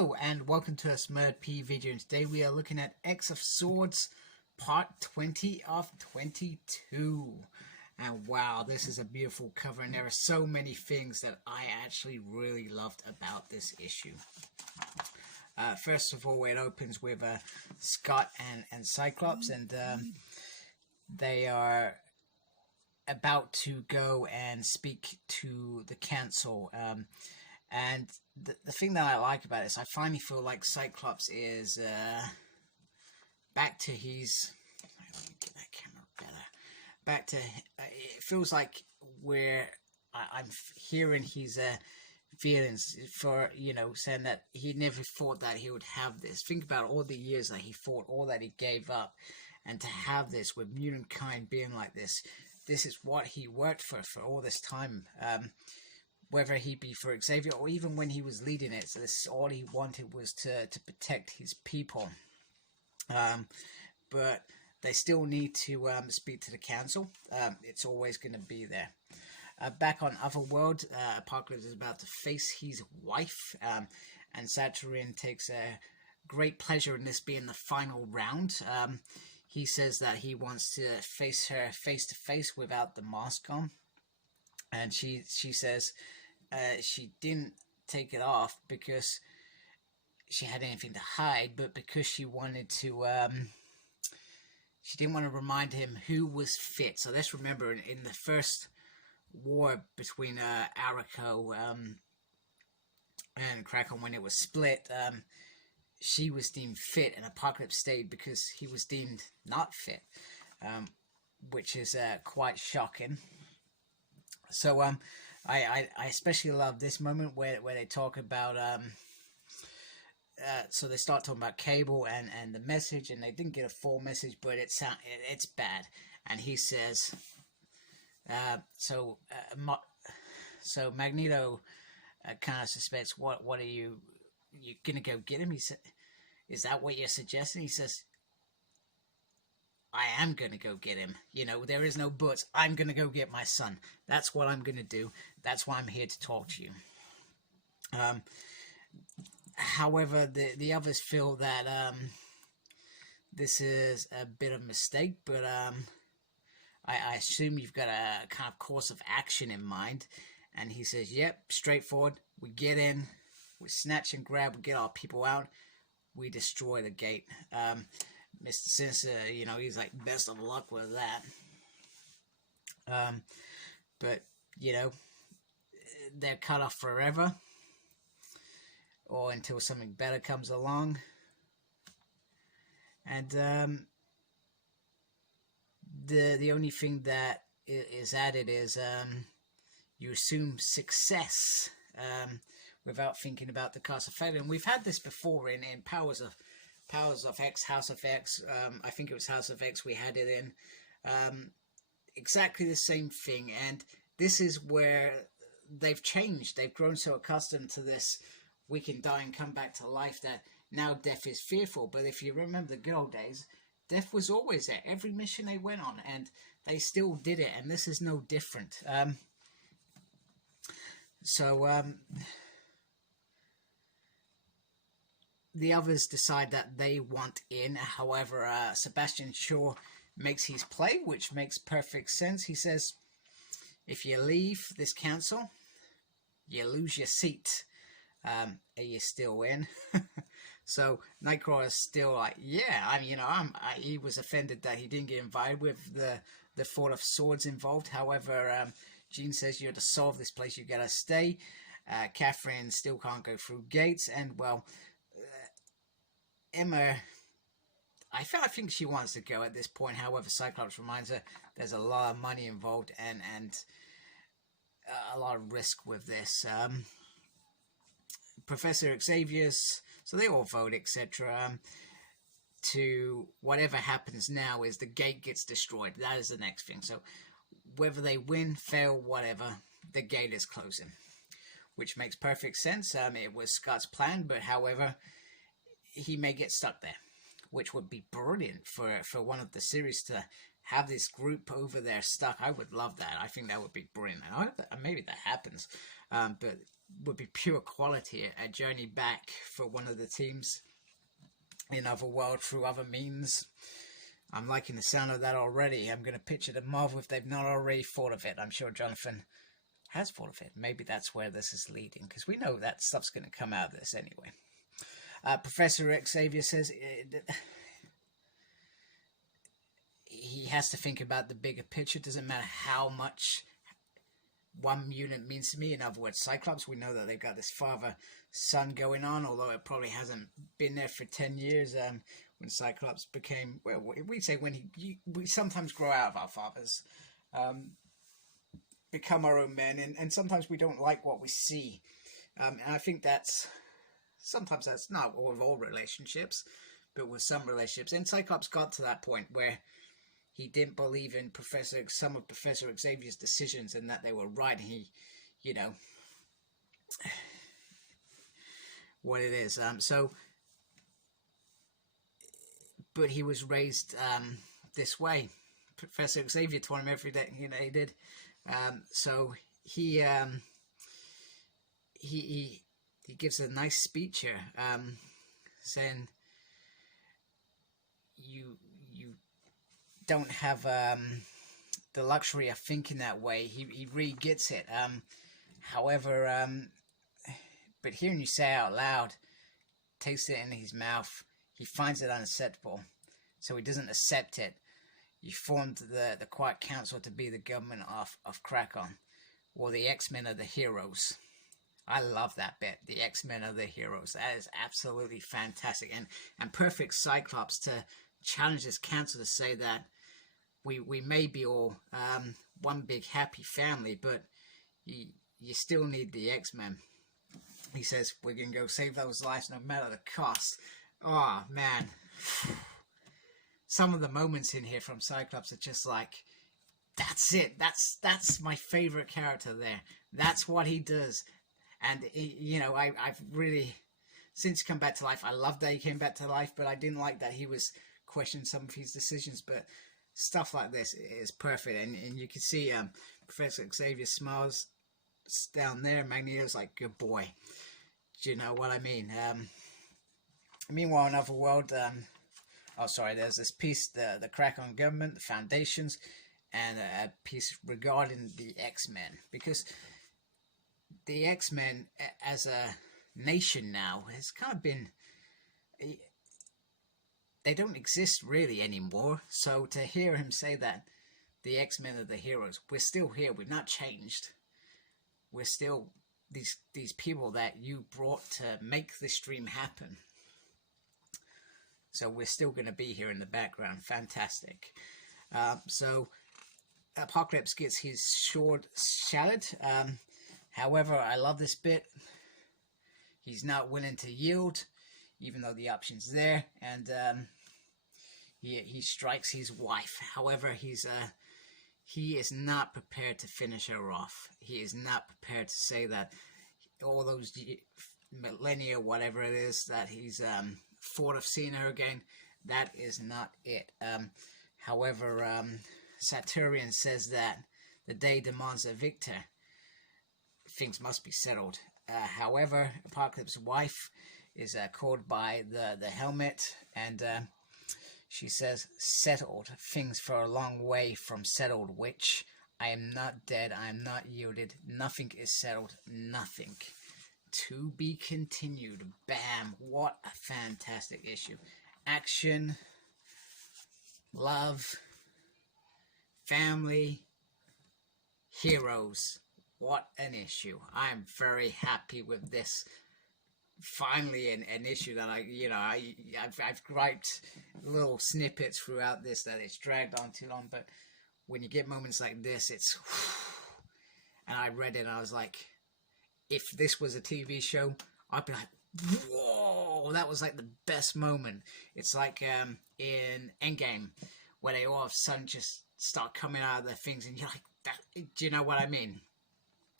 Hello and welcome to a Smurd P video, and today we are looking at X of Swords part 20 of 22. And wow, this is a beautiful cover, and there are so many things that I actually really loved about this issue. First of all, it opens with Scott and Cyclops, and they are about to go and speak to the council. And the thing that I like about it is I finally feel like Cyclops is back to his... Let me get that camera better. Back to... it feels like I'm hearing his feelings for, saying that he never thought that he would have this. Think about all the years that he fought, all that he gave up. And to have this with mutant kind being like this is what he worked for all this time. Whether he be for Xavier or even when he was leading it, so this all he wanted was to protect his people. But they still need to speak to the council. It's always going to be there. Back on Otherworld, Apocalypse is about to face his wife, and Saturn takes a great pleasure in this being the final round. He says that he wants to face her face to face without the mask on. And she says she didn't take it off because she had anything to hide, but because she wanted to, she didn't want to remind him who was fit. So let's remember, in the first war between Arakko and Kraken, when it was split, she was deemed fit, and Apocalypse stayed because he was deemed not fit, which is quite shocking. So I especially love this moment where they talk about so they start talking about Cable and the message, and they didn't get a full message, but it's bad. And he says so Magneto kind of suspects, what are you gonna go get him? He said, is that what you're suggesting? He says, I am going to go get him. There is no buts. I'm going to go get my son. That's what I'm going to do. That's why I'm here to talk to you. However, the others feel that this is a bit of a mistake, but I assume you've got a kind of course of action in mind. And he says, yep, straightforward. We get in, we snatch and grab, we get our people out, we destroy the gate. Mr. Sinister, he's like, best of luck with that. But, they're cut off forever, or until something better comes along. And the only thing that is added is you assume success without thinking about the cost of failure. And we've had this before in Powers of X, House of X. I think it was House of X we had it in. Exactly the same thing. And this is where they've changed. They've grown so accustomed to this, we can die and come back to life, that now death is fearful. But if you remember the good old days, death was always there. Every mission they went on, and they still did it. And this is no different. The others decide that they want in. However, Sebastian Shaw makes his play, which makes perfect sense. He says, if you leave this council, you lose your seat. Are you still in? So Nightcrawler is still like, yeah, he was offended that he didn't get invited with the Fort of Swords involved. However, Jean says, you're to solve this place, you gotta stay. Catherine still can't go through gates, and well, Emma, I think she wants to go at this point. However, Cyclops reminds her there's a lot of money involved and a lot of risk with this. Professor Xavier's, so they all vote, etc. To whatever happens now is the gate gets destroyed. That is the next thing. So whether they win, fail, whatever, the gate is closing, which makes perfect sense. It was Scott's plan, but however, he may get stuck there, which would be brilliant for one of the series to have this group over there stuck. I would love that. I think that would be brilliant. I hope that maybe that happens. But would be pure quality, a journey back for one of the teams in Otherworld through other means. I'm liking the sound of that already. I'm going to pitch it to Marvel if they've not already thought of it. I'm sure Jonathan has thought of it. Maybe that's where this is leading, because we know that stuff's going to come out of this anyway. Professor Xavier says he has to think about the bigger picture. It doesn't matter how much one mutant means to me. In other words, Cyclops, we know that they've got this father-son going on, although it probably hasn't been there for 10 years. When Cyclops became, well, we say when we sometimes grow out of our fathers, become our own men, and sometimes we don't like what we see. And I think sometimes that's not with all relationships, but with some relationships. And Cyclops got to that point where he didn't believe in some of Professor Xavier's decisions and that they were right. He, what it is. But he was raised this way. Professor Xavier taught him every day. He did. So he gives a nice speech here, saying you don't have the luxury of thinking that way. He really gets it. However, but hearing you say out loud, takes it in his mouth, he finds it unacceptable, so he doesn't accept it. You formed the Quiet Council to be the government of Krakoa, or the X-Men are the heroes. I love that bit. The X-Men are the heroes. That is absolutely fantastic, and perfect Cyclops to challenge this council to say that we may be all one big happy family, but you still need the X-Men. He says, we're going to go save those lives no matter the cost. Oh, man. Some of the moments in here from Cyclops are just like, that's it. That's my favorite character there. That's what he does. And, I've really, since come back to life, I love that he came back to life, but I didn't like that he was questioning some of his decisions. But stuff like this is perfect. And you can see Professor Xavier smiles down there. Magneto's like, good boy. Do you know what I mean? Meanwhile, in Otherworld, there's this piece, the Krakoan government, the foundations, and a piece regarding the X-Men. Because the X-Men, as a nation now, has kind of been... They don't exist really anymore. So to hear him say that the X-Men are the heroes, we're still here, we've not changed. We're still these people that you brought to make this dream happen. So we're still going to be here in the background. Fantastic. So Apocalypse gets his sword shattered. However, I love this bit. He's not willing to yield, even though the option's there. And he strikes his wife. However, he is not prepared to finish her off. He is not prepared to say that all those millennia, whatever it is, that he's thought of seeing her again. That is not it. However, Saturnian says that the day demands a victor. Things must be settled. However, Apocalypse's wife is called by the helmet, and she says, settled. Things for a long way from settled, witch. I am not dead. I am not yielded. Nothing is settled. Nothing. To be continued. Bam. What a fantastic issue. Action. Love. Family. Heroes. What an issue. I am very happy with this. Finally an issue that I've griped little snippets throughout this that it's dragged on too long, but when you get moments like this, it's and I read it and I was like, if this was a TV show, I'd be like, whoa, that was like the best moment. It's like in Endgame where they all of a sudden just start coming out of their things and you're like, do you know what I mean?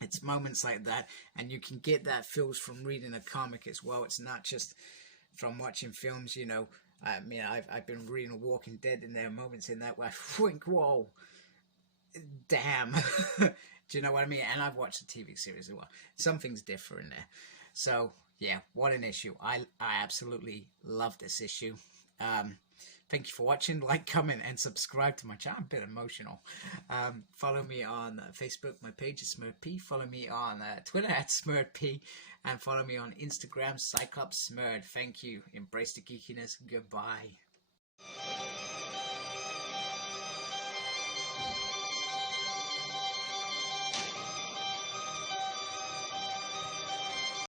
It's moments like that, and you can get that feels from reading a comic as well. It's not just from watching films, I mean, I've been reading Walking Dead, and there are moments in that where I think, whoa, damn. Do you know what I mean? And I've watched the TV series as well. Something's different there. So yeah, what an issue. I absolutely love this issue. Thank you for watching. Like, comment, and subscribe to my channel. I'm a bit emotional. Follow me on Facebook. My page is SmurtP. Follow me on Twitter at SmurtP. And follow me on Instagram, Cyclops Smurd. Thank you. Embrace the geekiness. Goodbye.